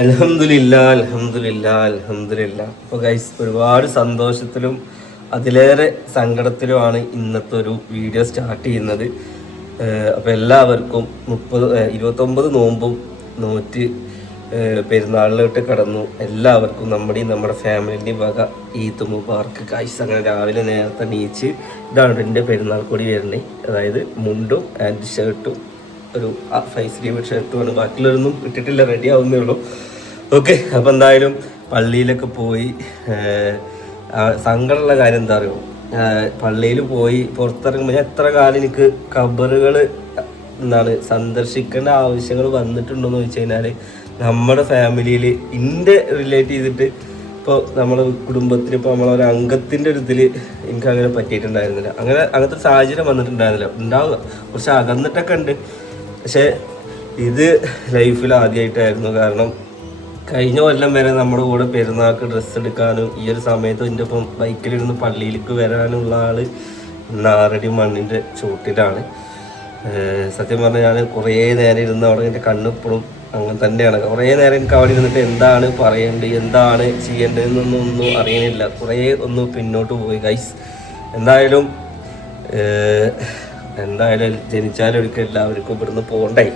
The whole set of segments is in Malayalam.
അലഹമില്ല അലഹമില്ല അലഹമില്ല അപ്പോൾ ഗൈസ് ഒരുപാട് സന്തോഷത്തിലും അതിലേറെ സങ്കടത്തിലുമാണ് ഇന്നത്തെ ഒരു വീഡിയോ സ്റ്റാർട്ട് ചെയ്യുന്നത്. അപ്പോൾ എല്ലാവർക്കും മുപ്പത് ഇരുപത്തൊമ്പത് നോമ്പും നൂറ്റ് പെരുന്നാളിലോട്ട് കടന്നു. എല്ലാവർക്കും നമ്മുടെയും നമ്മുടെ ഫാമിലിന്റെയും വക ഈദ് മുബാർക്ക് ഗൈസ് അങ്ങനെ രാവിലെ നേരത്തെ നീച്ച് ഇതാണ് എന്റെ പെരുന്നാൾ കൂടി വരുന്നത്. അതായത് മുണ്ടും ആൻഡ് ഷർട്ടും ഒരു ഫൈവ് സ്ലീവ് ഷർട്ടുമാണ് ബാക്കിയുള്ളവരൊന്നും ഇട്ടിട്ടില്ല റെഡി ആവുന്നേ ഉള്ളൂ. ഓക്കെ അപ്പം എന്തായാലും പള്ളിയിലൊക്കെ പോയി സങ്കടമുള്ള കാര്യം എന്താ അറിയോ? പള്ളിയിൽ പോയി പുറത്തിറങ്ങുമ്പോൾ ഞാൻ എത്ര കാലം എനിക്ക് കബറുകൾ എന്താണ് സന്ദർശിക്കേണ്ട ആവശ്യങ്ങൾ വന്നിട്ടുണ്ടോയെന്ന് ചോദിച്ചു കഴിഞ്ഞാൽ നമ്മുടെ ഫാമിലിയിൽ ഇന്റെ റിലേറ്റ് ചെയ്തിട്ട് ഇപ്പോൾ നമ്മുടെ കുടുംബത്തിൽ ഇപ്പോൾ നമ്മളൊരു അംഗത്തിന്റെ ഒരു ഇതിൽ എനിക്ക് അങ്ങനെ പറ്റിയിട്ടുണ്ടായിരുന്നില്ല. അങ്ങനെ അങ്ങനത്തെ സാഹചര്യം വന്നിട്ടുണ്ടായിരുന്നില്ല. ഉണ്ടാവുക. കുറച്ച് അകന്നിട്ടൊക്കെ ഉണ്ട്. പക്ഷേ ഇത് ലൈഫിൽ ആദ്യമായിട്ടായിരുന്നു കാരണം കഴിഞ്ഞ കൊല്ലം വരെ നമ്മുടെ കൂടെ പെരുന്നാൾക്ക് ഡ്രസ്സ് എടുക്കാനും ഈ ഒരു സമയത്ത് എന്റെ ഒപ്പം ബൈക്കിലിരുന്ന് പള്ളിയിലേക്ക് വരാനുള്ള ആൾ ഇന്ന് ആറടി മണ്ണിന്റെ ചൂട്ടിലാണ് സത്യം പറഞ്ഞാൽ ഞാൻ കുറേ നേരം ഇരുന്ന് അവിടെ എന്റെ കണ്ണിപ്പോഴും അങ്ങനെ തന്നെയാണ്. കുറേ നേരം എനിക്ക് അവിടെ ഇരുന്നിട്ട് എന്താണ് പറയേണ്ടത് എന്താണ് ചെയ്യേണ്ടതെന്നൊന്നും ഒന്നും അറിയണില്ല. കുറേ ഒന്ന് പിന്നോട്ട് പോയി. ഗൈസ് എന്തായാലും എന്തായാലും ജനിച്ചാലൊരിക്കൽ എല്ലാവർക്കും ഇവിടുന്ന് പോകണ്ടേ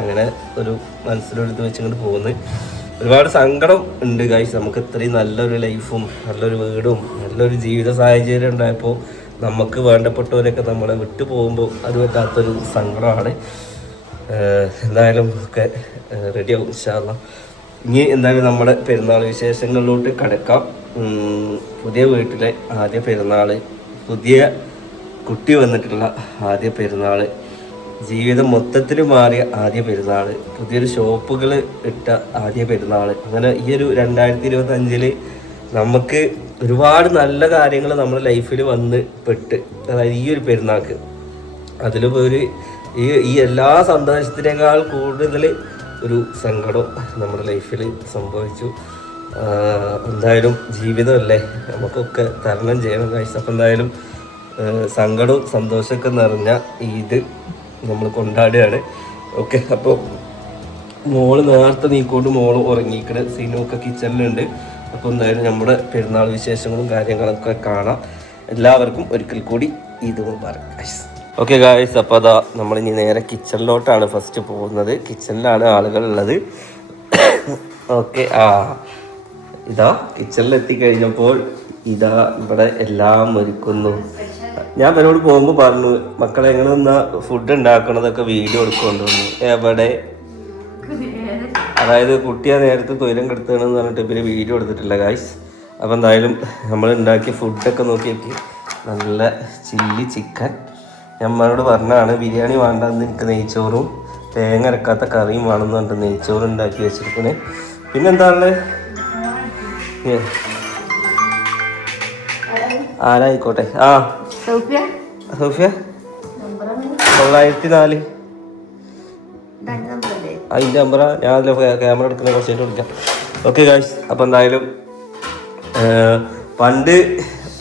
അങ്ങനെ ഒരു മനസ്സിലൊരിത് വെച്ചിങ്ങോട്ട് പോകുന്നത് ഒരുപാട് സങ്കടം ഉണ്ട് ഗൈസ് നമുക്ക് ഇത്രയും നല്ലൊരു ലൈഫും നല്ലൊരു വീടും നല്ലൊരു ജീവിത സാഹചര്യം ഉണ്ടായപ്പോൾ നമുക്ക് വേണ്ടപ്പെട്ടവരൊക്കെ നമ്മളെ വിട്ടു പോകുമ്പോൾ അത് വല്ലാത്തൊരു സങ്കടമാണ്. എന്തായാലും ഒക്കെ റെഡി ആവും ഇൻഷാല്ല ഇനി എന്തായാലും നമ്മുടെ പെരുന്നാൾ വിശേഷങ്ങളിലോട്ട് കിടക്കാം. പുതിയ വീട്ടിലെ ആദ്യ പെരുന്നാൾ പുതിയ കുട്ടി വന്നിട്ടുള്ള ആദ്യ പെരുന്നാൾ ജീവിതം മൊത്തത്തിൽ മാറിയ ആദ്യ പെരുന്നാൾ പുതിയൊരു ഷോപ്പുകൾ ഇട്ട ആദ്യ പെരുന്നാൾ അങ്ങനെ ഈ ഒരു രണ്ടായിരത്തി ഇരുപത്തി അഞ്ചിൽ നമുക്ക് ഒരുപാട് നല്ല കാര്യങ്ങൾ നമ്മുടെ ലൈഫിൽ വന്ന് പെട്ട്. അതായത് ഈ ഒരു പെരുന്നാൾക്ക് അതിലിപ്പോൾ ഒരു ഈ ഈ എല്ലാ സന്തോഷത്തിനേക്കാൾ കൂടുതൽ ഒരു സങ്കടം നമ്മുടെ ലൈഫിൽ സംഭവിച്ചു. എന്തായാലും ജീവിതമല്ലേ? നമുക്കൊക്കെ തരണം ചെയ്യണം കാഴ്ച അപ്പം എന്തായാലും സങ്കടവും സന്തോഷമൊക്കെ നിറഞ്ഞ ഈദ്. നമ്മൾ കൊണ്ടാടുകയാണ്. ഓക്കെ അപ്പോൾ മോൾ നേരത്തെ നീക്കൊണ്ട് മോൾ ഉറങ്ങിക്കണ് സീനൊക്കെ കിച്ചണിലുണ്ട്. അപ്പോൾ എന്തായാലും നമ്മുടെ പെരുന്നാൾ വിശേഷങ്ങളും കാര്യങ്ങളൊക്കെ കാണാം. എല്ലാവർക്കും ഒരിക്കൽ കൂടി മുബാറക്. ഗൈസ് ഓക്കെ ഗായ്സ് അപ്പോൾ അതാ നമ്മളിനി നേരെ കിച്ചണിലോട്ടാണ് ഫസ്റ്റ് പോകുന്നത്. കിച്ചണിലാണ് ആളുകൾ ഉള്ളത് ഓക്കെ ആ ഇതാ കിച്ചണിൽ കഴിഞ്ഞപ്പോൾ ഇതാ ഇവിടെ എല്ലാം ഒരുക്കുന്നു. ഞാൻ ഇവരോട് പോകുമ്പോൾ പറഞ്ഞു മക്കളെ എങ്ങനെ നിന്നാ ഫുഡ് ഉണ്ടാക്കണതൊക്കെ വീഡിയോ എടുക്കൊണ്ടുവന്നു എവിടെ? അതായത് കുട്ടിയെ നേരത്തെ തൊയിലം കെടുത്തണമെന്ന് പറഞ്ഞിട്ട് ഇവർ വീഡിയോ എടുത്തിട്ടില്ല ഗായ്സ് അപ്പം എന്തായാലും നമ്മൾ ഉണ്ടാക്കിയ ഫുഡൊക്കെ നോക്കി നോക്കി നല്ല ചില്ലി ചിക്കൻ ഞമ്മളോട് പറഞ്ഞാണ് ബിരിയാണി വേണ്ടെന്ന് എനിക്ക് നെയ്ച്ചോറും തേങ്ങ അരക്കാത്ത കറിയും വേണമെന്ന് പറഞ്ഞിട്ട് നെയ്ച്ചോറ് ഉണ്ടാക്കി വെച്ചിരിക്കണേ പിന്നെന്താണ് ആരായിക്കോട്ടെ. ആ. സൗഫിയ? തൊള്ളായിരത്തി നാല് അതിന്റെ നമ്പറ. ഞാൻ അതിൽ ക്യാമറ എടുക്കുന്ന കുറച്ച് വിളിക്കാം. ഓക്കെ ഗായ്സ് അപ്പം എന്തായാലും പണ്ട്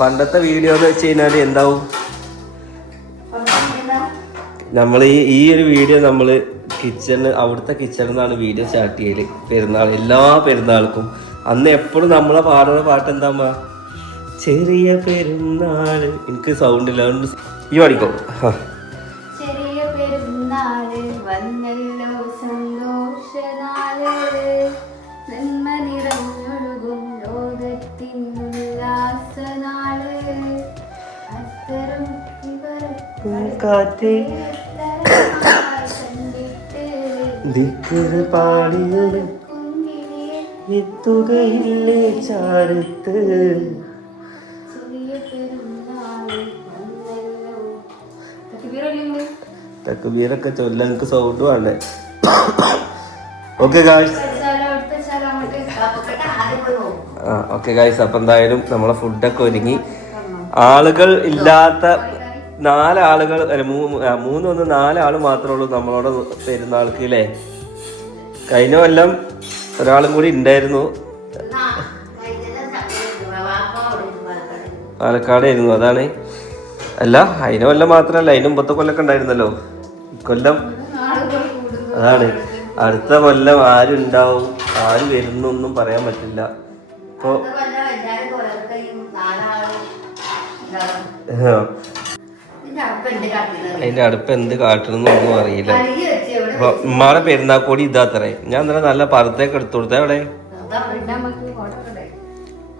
പണ്ടത്തെ വീഡിയോ എന്ന് വെച്ച് കഴിഞ്ഞാൽ എന്താവും? നമ്മൾ ഈ ഈ ഒരു വീഡിയോ നമ്മൾ കിച്ചണ് അവിടുത്തെ കിച്ചണിൽ നിന്നാണ് വീഡിയോ സ്റ്റാർട്ട് ചെയ്യൽ. പെരുന്നാൾ എല്ലാ പെരുന്നാൾക്കും. അന്ന് എപ്പോഴും നമ്മളെ പാടുന്ന പാട്ട് എന്താ? ചെറിയ പെരുന്നാൾ എനിക്ക് സൗണ്ട് ഇല്ല ഈ പാടിക്കോ ചെറിയ പെരുന്നാൾ വന്നല്ലോ സന്തോഷനാൾ. നന്മ നിറഞ്ഞൊഴുകും ലോകത്തിൻ ഉല്ലാസനാൾ അത്തരം കാറ്റ് ദിക്കറ് പാടിയത് എത്തുകയില്ലേ ചാരത്ത്. തക്കുബീരൊക്കെ ചൊല്ലാൻ എനിക്ക് സൗണ്ട് വേണ്ടേ? ഓക്കെ ഗായ്സ് ആ ഓക്കെ ഗായ്സ് അപ്പം എന്തായാലും നമ്മളെ ഫുഡൊക്കെ ഒരുങ്ങി. ആളുകൾ ഇല്ലാത്ത നാലാളുകൾ അല്ല മൂന്ന് ഒന്ന് നാലാൾ മാത്രമേ ഉള്ളൂ നമ്മളോട് പെരുന്നാൾക്ക് അല്ലേ കഴിഞ്ഞ കൊല്ലം ഒരാളും കൂടി ഉണ്ടായിരുന്നു. പാലക്കാടായിരുന്നു അതാണ്. അല്ല അതിന് കൊല്ലം മാത്രമല്ല അതിന് മുമ്പത്തെ കൊല്ലൊക്കെ ഉണ്ടായിരുന്നല്ലോ. ആളുകൾ അതാണ്. അടുത്ത കൊല്ലം ആരുണ്ടാവും? ആര് വരുന്നൊന്നും പറയാൻ പറ്റില്ല. അപ്പോ കൊല്ലം അതിന്റെ അടുപ്പ് എന്ത് കാട്ടണമെന്നൊന്നും അറിയില്ല. അപ്പൊ ഉമ്മാടെ പെരുന്നാക്കോടി ഇതാത്രേ ഞാൻ ഇന്നലെ നല്ല പറുത്തേക്ക് എടുത്തു കൊടുത്തേ അവിടെ.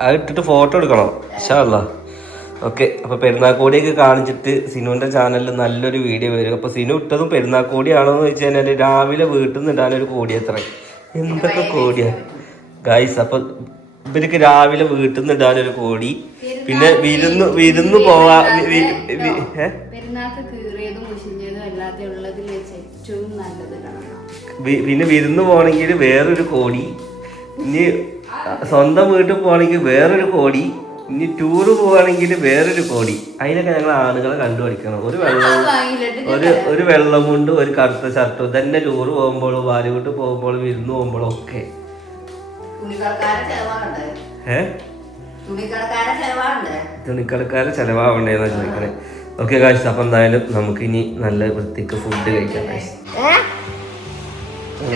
അത് ഇട്ടിട്ട് ഫോട്ടോ എടുക്കണം. ഇൻഷാല്ല ഓക്കെ അപ്പൊ പെരുന്നാക്കോടിയൊക്കെ കാണിച്ചിട്ട് സിനുവിന്റെ ചാനലിൽ നല്ലൊരു വീഡിയോ വരും. അപ്പൊ സിനു ഇട്ടതും പെരുന്നാക്കോടിയാണോ എന്ന് വെച്ച് കഴിഞ്ഞാൽ രാവിലെ വീട്ടിൽ നിന്ന് ഇടാനൊരു കോടി എത്ര എന്തൊക്കെ കോടിയാ? ഗൈസ് അപ്പൊ ഇവർക്ക് രാവിലെ വീട്ടിൽ നിന്ന് ഇടാനൊരു കോടി. പിന്നെ വിരുന്ന് വിരുന്ന് പോവാ പിന്നെ വിരുന്ന് പോകണമെങ്കിൽ വേറൊരു കോടി. ഇനി സ്വന്തം വീട്ടിൽ പോകണമെങ്കിൽ വേറൊരു കോടി. ഇനി ടൂറ് പോവാണെങ്കിൽ വേറൊരു കോടി. അതിനൊക്കെ ഞങ്ങൾ ആണുങ്ങളെ കണ്ടുപിടിക്കണം ഒരു വെള്ളം ഒരു ഒരു വെള്ളം കൊണ്ട് ഒരു കറുത്ത ഷർട്ടും ഇതന്നെ ടൂറ് പോകുമ്പോഴും വാലുവിട്ട് പോകുമ്പോഴും വിരുന്ന് പോകുമ്പോഴും ഒക്കെ. ഏ? തുണിക്കടക്കാരെ ചെലവാവണ്ടേന്നാ ചോദിക്കണേ. ഓക്കെ കാശ് അപ്പം എന്തായാലും നമുക്ക് ഇനി നല്ല വൃത്തിക്ക് ഫുഡ് കഴിക്കാം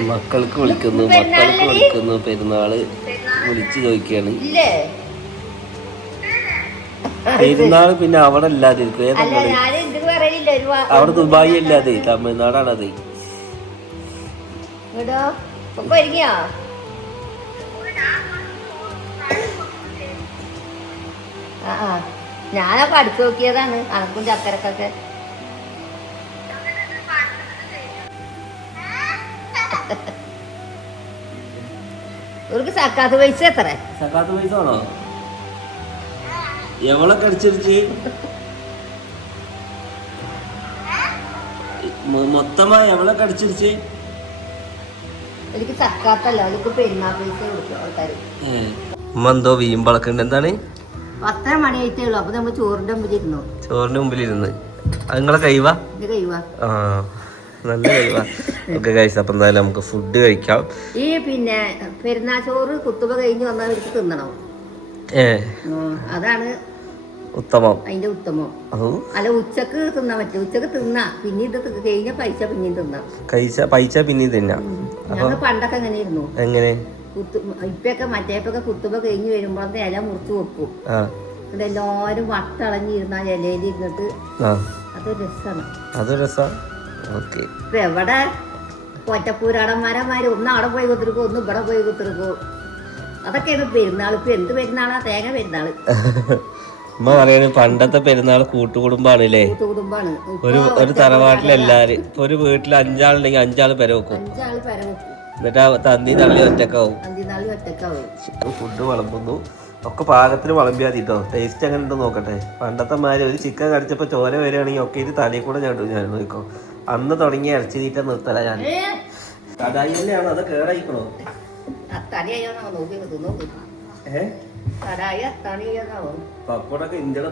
മക്കൾക്ക് വിളിക്കുന്നു മക്കൾക്ക് വിളിക്കുന്നു പെരുന്നാൾ വിളിച്ചു ചോദിക്കുകയാണ് ഇല്ലേ പെരുന്നാൾ പിന്നെ അവിടെ അല്ലാതിരിക്കും ഏതാ അല്ല ഞാൻ ഇത് പറയില്ല ഒരു വാ- അവിടെ ദുബായി അല്ലാതെ തമിഴ്നാടാണത്. ഞാനൊക്കെ അടുത്ത് നോക്കിയതാണ്. അണക്കും ചക്കരക്കൊക്കെ. ഇവർക്ക് സക്കാത്ത് പൈസ എത്ര സക്കാത്ത് പൈസ ആണോ എവളെ കടിച്ചിരിച്ച് മൊത്തമായി എവളെ കടിച്ചിരിച്ച് എനിക്ക് സക്കാത്തല്ല അവർക്ക് പെരുന്നാൾ പൈസ കൊടുക്കും ആൾക്കാർ ഉമ്മ എന്തോ വീമ്പളക്കുണ്ട് എന്താണ്? പത്തര മണിയായിട്ടേ ഉള്ളൂ. അപ്പൊ നമ്മൾ ചോറിന്റെ മുമ്പിൽ ഇരുന്നു ചോറിന്റെ മുമ്പിൽ ഇരുന്ന് അത് നിങ്ങളെ കൈവാ? ആ നല്ല കഴിവാ ഓക്കെ കഴിച്ച അപ്പം എന്തായാലും നമുക്ക് ഫുഡ് കഴിക്കാം. ഈ പിന്നെ പെരുന്നാൾ ചോറ് കുത്തുമ്പ കഴിഞ്ഞ് വന്നാൽ തിന്നണം. അതാണ് ഉത്തമം. അതിന്റെ ഉത്തമം. അല്ല ഉച്ചയ്ക്ക് തിന്നാൻ പറ്റും ഉച്ചയ്ക്ക് തിന്നാ. പിന്നെ ഇത് കഴിഞ്ഞ പൈസ പിന്നെയും തിന്നാം. കഴിച്ച പൈസ പിന്നെ തിന്നാം. ഞങ്ങൾ പണ്ടൊക്കെ എങ്ങനെയായിരുന്നു? എങ്ങനെ? കുത്തു ഇപ്പൊക്കെ മറ്റേപ്പൊക്കെ കുത്തുമ്പ കഴിഞ്ഞ് വരുമ്പോ ഇല മുറിച്ചു വെക്കും. എല്ലാരും എന്നിട്ട് വട്ടളഞ്ഞിരുന്ന ആ. ഇലയിൽ ഇരുന്നിട്ട് അതൊരു രസമാണ് അതൊരു രസം. ഓക്കെ. ഇപ്പൊ എവിടെ? ഒറ്റപ്പൂരാടന്മാരന്മാര് ഒന്ന് അവിടെ പോയി കുത്തിരിക്കും ഒന്ന് ഇവിടെ പോയി കുത്തിരിക്കും. അതൊക്കെയാണ് പെരുന്നാൾ. ഇപ്പൊ എന്ത് പെരുന്നാളാ? തേങ്ങ ഉമ്മ പറയണ പണ്ടത്തെ പെരുന്നാൾ കൂട്ടുകുടുംബാണ്. അല്ലേ കൂട്ടുകുടുംബാണ് ഒരു ഒരു തറവാട്ടിലെല്ലാരും ഇപ്പൊ ഒരു വീട്ടിൽ അഞ്ചാളുണ്ടെങ്കിൽ അഞ്ചാൾ പെര വെക്കും. അഞ്ചാൾ പര വെക്കും. എന്നിട്ട് തന്നി തള്ളി ഒറ്റക്കാവും. ഫുഡ് വിളമ്പുന്നു. ഒക്കെ പാകത്തിന് വിളമ്പിയാ മതി കേട്ടോ ടേസ്റ്റ് അങ്ങനെ ഉണ്ടോ നോക്കട്ടെ. പണ്ടത്തെ മാതിരി ഒരു ചിക്കൻ കടിച്ചപ്പോ ചോര വരികയാണെങ്കിൽ ഒക്കെ ഇത് തലയിൽ കൂടെ ഞാൻ ഞാൻ നോക്കോ അന്ന് തുടങ്ങിയ ഇറച്ചി തീറ്റ നിർത്തല ഞാൻ. കടായി തന്നെയാണോ? അത് കേടായിക്കണോ? പക്കോടൊക്കെ ഇന്ത്യയുടെ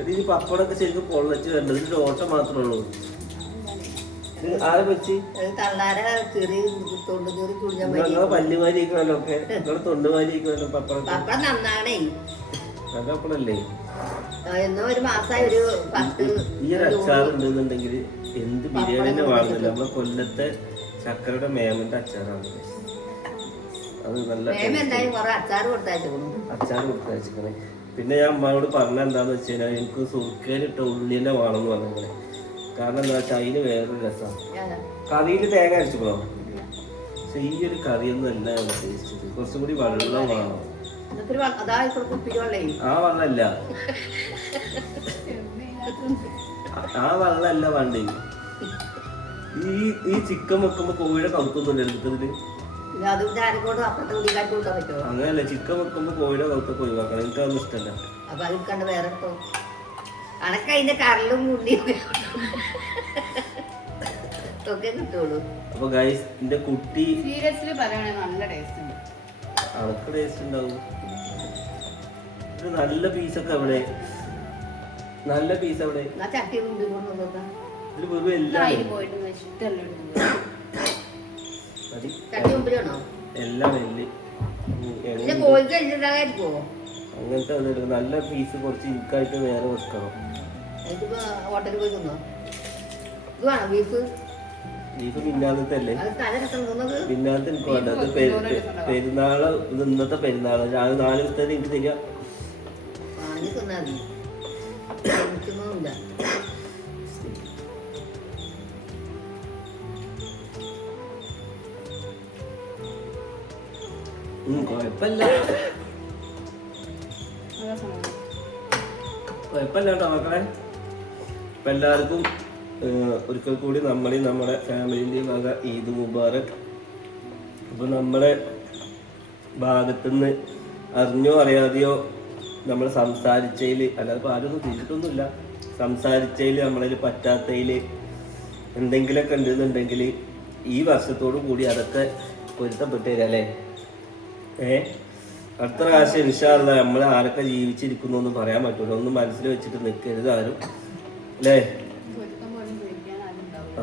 എടി ഈ പപ്പടമൊക്കെ ശരിക്കും പൊള്ളച്ച് വേണ്ടത് ഇതിന്റെ ഓട്ടം മാത്രമേ ഉള്ളൂ. ഇത് ആരെ വെച്ച്? നിങ്ങളെ പല്ലുമാരി ഒക്കെ. നിങ്ങളെ തൊണ്ടുമാരി പപ്പടം നന്നാണേ. നല്ല പപ്പടല്ലേ എന്നോ ഒരു മാസമായി ഒരു പത്ത് ഈ ഒരു അച്ചാർ ഉണ്ടെന്നുണ്ടെങ്കിൽ എന്ത് ബിരിയാണി തന്നെ വാങ്ങുന്നില്ല നമ്മളെ കൊല്ലത്തെ ചക്കരയുടെ മേമന്റെ അച്ചാറാണ്. അത് നല്ല അച്ചാർ കൊടുത്തയച്ചിക്കണേ പിന്നെ ഞാൻ അമ്മയോട് പറഞ്ഞ എന്താന്ന് വെച്ച് കഴിഞ്ഞാൽ എനിക്ക് സുർക്കയിലിട്ട ഉള്ളി തന്നെ വേണമെന്ന് പറഞ്ഞത് കാരണം എന്താ വെച്ചാൽ അതിന് വേറൊരു രസമാണ് കറിയിൽ തേങ്ങ അരച്ചിക്കണോ പക്ഷെ ഈ ഒരു കറിയൊന്നും അല്ല ഞാൻ ഉദ്ദേശിച്ചത്. കുറച്ചും കൂടി വെള്ളം വേണം. ആ വെള്ളമല്ല ആ വെള്ളമല്ല വേണ്ടേ? ഈ ഈ ചിക്കൻ വെക്കുമ്പോ കോഴിയുടെ കൗത്തൊന്നുമില്ല എടുത്തതിൽ അങ്ങനല്ല ചിക്കൻ വെക്കുമ്പോ കോഴിയുടെ കൗത്തൊക്കെ ഒഴിവാക്കണം. എനിക്ക് അതൊന്നും ഇഷ്ടമല്ല. അപ്പൊ അത് കണ്ട് വേറെ ഇട്ടോ അനക്ക് അതിന്റെ കരലും മുണ്ടി ഒക്കെ കിട്ടുള്ളൂ. അപ്പൊ ഗൈസ് എന്റെ കുട്ടി സീരിയസ്ലി നല്ല ടേസ്റ്റ് ഉണ്ട്. അവർക്ക് ടേസ്റ്റ് ഉണ്ടാവും. ഒരു നല്ല പീസൊക്കെ അവിടെ. നല്ല പീസ് അവിടെ. ഇതിൽ വെറും എല്ലാം മതി. എല്ലാം നെല്ല് അങ്ങനത്തെ എടുക്കണം. നല്ല പീസ് കുറച്ച് ഇക്കായിട്ട് വേറെ വെക്കണം. എനിക്കിപ്പോ ഹോട്ടലിൽ പോയി തിന്നോ? ഇത് വേണോ ബീഫ് ബീഫ് പിന്നാലത്തെ അല്ലേ അത് തല രസം തിന്നത് പിന്നാലത്തെ എനിക്ക് വേണ്ട. അത് പെരു- പെ- പെരുന്നാൾ ഇത് ഇന്നത്തെ പെരുന്നാൾ. ഞാൻ നാല് ദിവസത്തേക്ക് എനിക്ക് തരിക. വാങ്ങി തിന്നാ മതി. എനിക്കൊന്നുമില്ല ഉം, കുഴപ്പമില്ല എല്ലാവർക്കും ഒരിക്കൽ കൂടി നമ്മളെയും നമ്മുടെ ഫാമിലിന്റെ വക ഈദ് മുബാറക്. അപ്പൊ നമ്മളെ ഭാഗത്തുനിന്ന് അറിഞ്ഞോ അറിയാതെയോ നമ്മൾ സംസാരിച്ചതിൽ അല്ലാതെ ആരൊന്നും തിരിച്ചിട്ടൊന്നുമില്ല സംസാരിച്ചതിൽ നമ്മളതിൽ പറ്റാത്തതിൽ എന്തെങ്കിലുമൊക്കെ ഉണ്ടെന്നുണ്ടെങ്കിൽ ഈ വർഷത്തോടു കൂടി അതൊക്കെ പൊരുത്തപ്പെട്ടു തരാം അല്ലേ ഏ? അടുത്ത പ്രാവശ്യം ഇൻഷാല്ല നമ്മൾ ആരൊക്കെ ജീവിച്ചിരിക്കുന്നു എന്ന് പറയാൻ പറ്റൂല. ഒന്നും മനസ്സിൽ വെച്ചിട്ട് നിൽക്കരുത് ആരും. അല്ലേ?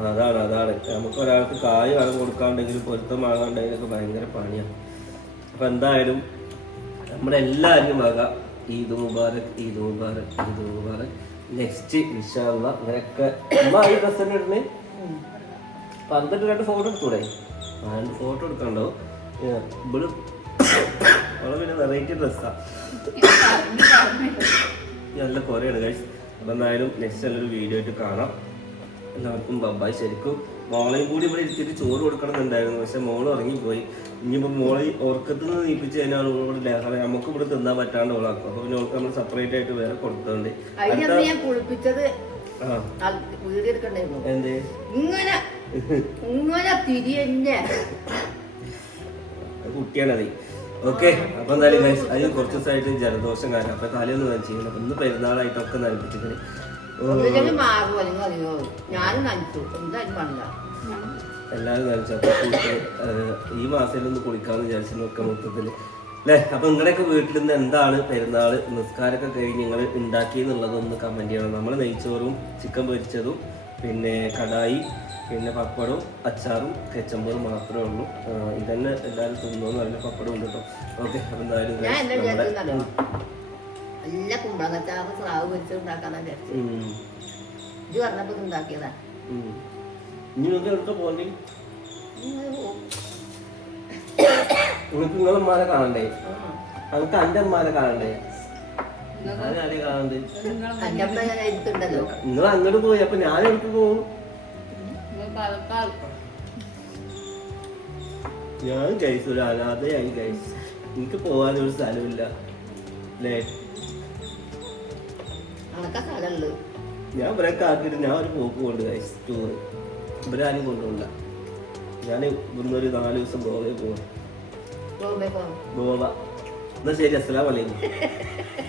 അതാണ് അതാണ്. നമുക്ക് ഒരാൾക്ക് കായ് വളം കൊടുക്കാണ്ടെങ്കിലും പൊരുത്തം വാങ്ങാണ്ടെങ്കിലൊക്കെ ഭയങ്കര പണിയാണ് അപ്പൊ എന്തായാലും നമ്മളെല്ലാവരും ആകാം ഈദ് മുബാറക് ഈദ് മുബാറക് ഈദ് മുബാറക്. നെക്സ്റ്റ് വിശാല ഇവരൊക്കെ ഈ ഡ്രസ് തന്നെ ഇടുന്നേ. പന്ത്രണ്ട് രണ്ട് ഫോട്ടോ എടുത്തൂടെ? രണ്ട് ഫോട്ടോ എടുക്കണ്ടോ? ഇവിടെ പിന്നെ വെറൈറ്റി ഡ്രസ്സാണ് നല്ല കുറേയാണ് കഴിച്ച് അപ്പം എന്തായാലും നെക്സ്റ്റ് നല്ലൊരു വീഡിയോ ആയിട്ട് കാണാം. എല്ലാവർക്കും ബബായ് ശരിക്കും മോളെയും കൂടി ഇവിടെ ഇരുത്തിയിട്ട് ചോറ് കൊടുക്കണം എന്നുണ്ടായിരുന്നു പക്ഷെ മോൾ ഉറങ്ങിപ്പോയി. ഇനിയിപ്പോൾ മോളെ ഓർക്കത്ത് നിന്ന് നീപ്പിച്ച് കഴിഞ്ഞാൽ ഇവിടെ നമുക്ക് ഇവിടെ തിന്നാൻ പറ്റാണ്ട് ഓളാക്കും. അപ്പൊ പിന്നെ ഓൾക്ക് നമ്മൾ സെപ്പറേറ്റ് ആയിട്ട് വേറെ കൊടുത്തോണ്ട്. ഇങ്ങനെ ഇങ്ങനെ തിരിയന്നെ കുട്ടിയാണത് ഓക്കെ അപ്പൊ എന്തായാലും ഗൈസ് അതിന് കുറച്ച് ദിവസമായിട്ട് ജലദോഷം കാരണം അപ്പൊ തലയൊന്നും നനച്ചില്ല അപ്പൊ ഇന്ന് പെരുന്നാളായിട്ടൊക്കെ നനപ്പിച്ചിട്ട്. ഒന്നില്ലെങ്കിൽ മാറും അല്ലെങ്കിൽ അറിയോ? ഞാനും നനച്ചു. എന്തായാലും എല്ലാവരും നനച്ചു അപ്പൊ ഈ മാസത്തിൽ ഒന്ന് കുളിക്കാമെന്ന് വിചാരിച്ചു നോക്കാം മൊത്തത്തിൽ. അല്ലേ അപ്പൊ നിങ്ങളുടെയൊക്കെ വീട്ടിൽ നിന്ന് എന്താണ് പെരുന്നാൾ നിസ്കാരമൊക്കെ കഴിഞ്ഞ് നിങ്ങൾ ഉണ്ടാക്കി എന്നുള്ളതൊന്ന് കമന്റ് ചെയ്യണം. നമ്മൾ നെയ്ച്ചോറും ചിക്കൻ പൊരിച്ചതും പിന്നെ കടായി പിന്നെ പപ്പടവും അച്ചാറും കെച്ചമ്പറും മാത്രമേ ഉള്ളൂ. ഇതന്നെ എല്ലാവരും തിന്നോന്ന് അതിന് പപ്പടം ഉണ്ട് കേട്ടോ. ഓക്കെ അപ്പൊ എന്തായാലും നല്ല കുമ്പളങ്ങച്ചാറ് സ്രാവ് വെച്ച് ഉണ്ടാക്കാന്നാ വിചാരിച്ചു ഇത് പറഞ്ഞപ്പോ ഉണ്ടാക്കിയതാ. നിങ്ങൾക്ക് എവിടെ പോവും. നിങ്ങൾക്ക് നിങ്ങളെ അമ്മാരെ കാണണ്ടേ. നമുക്ക് എന്റെ അമ്മാരെ കാണണ്ടേ? അന്റെ നിങ്ങൾ അങ്ങോട്ട് പോയി അപ്പൊ ഞാൻ എടുത്ത് പോകും പാലക്കാട് ഞാൻ ഗൈസ് ഒരു അനാഥയായി ഗൈസ് എനിക്ക് പോകാനൊരു സ്ഥലമില്ല. അല്ലേ ഞാൻ ബ്രേക്ക് ആക്കിയിട്ട് ഞാൻ ഒരു പോക്ക് കൊണ്ട് ഗൈസ് ടൂറ് ഇവരാരും കൊണ്ടുപോകില്ല. ഞാൻ ഇവിടുന്ന് ഒരു നാല് ദിവസം ഗോവയിൽ പോവാം. ഗോവ. എന്നാ ശരി അസ്സലാം വലൈക്കും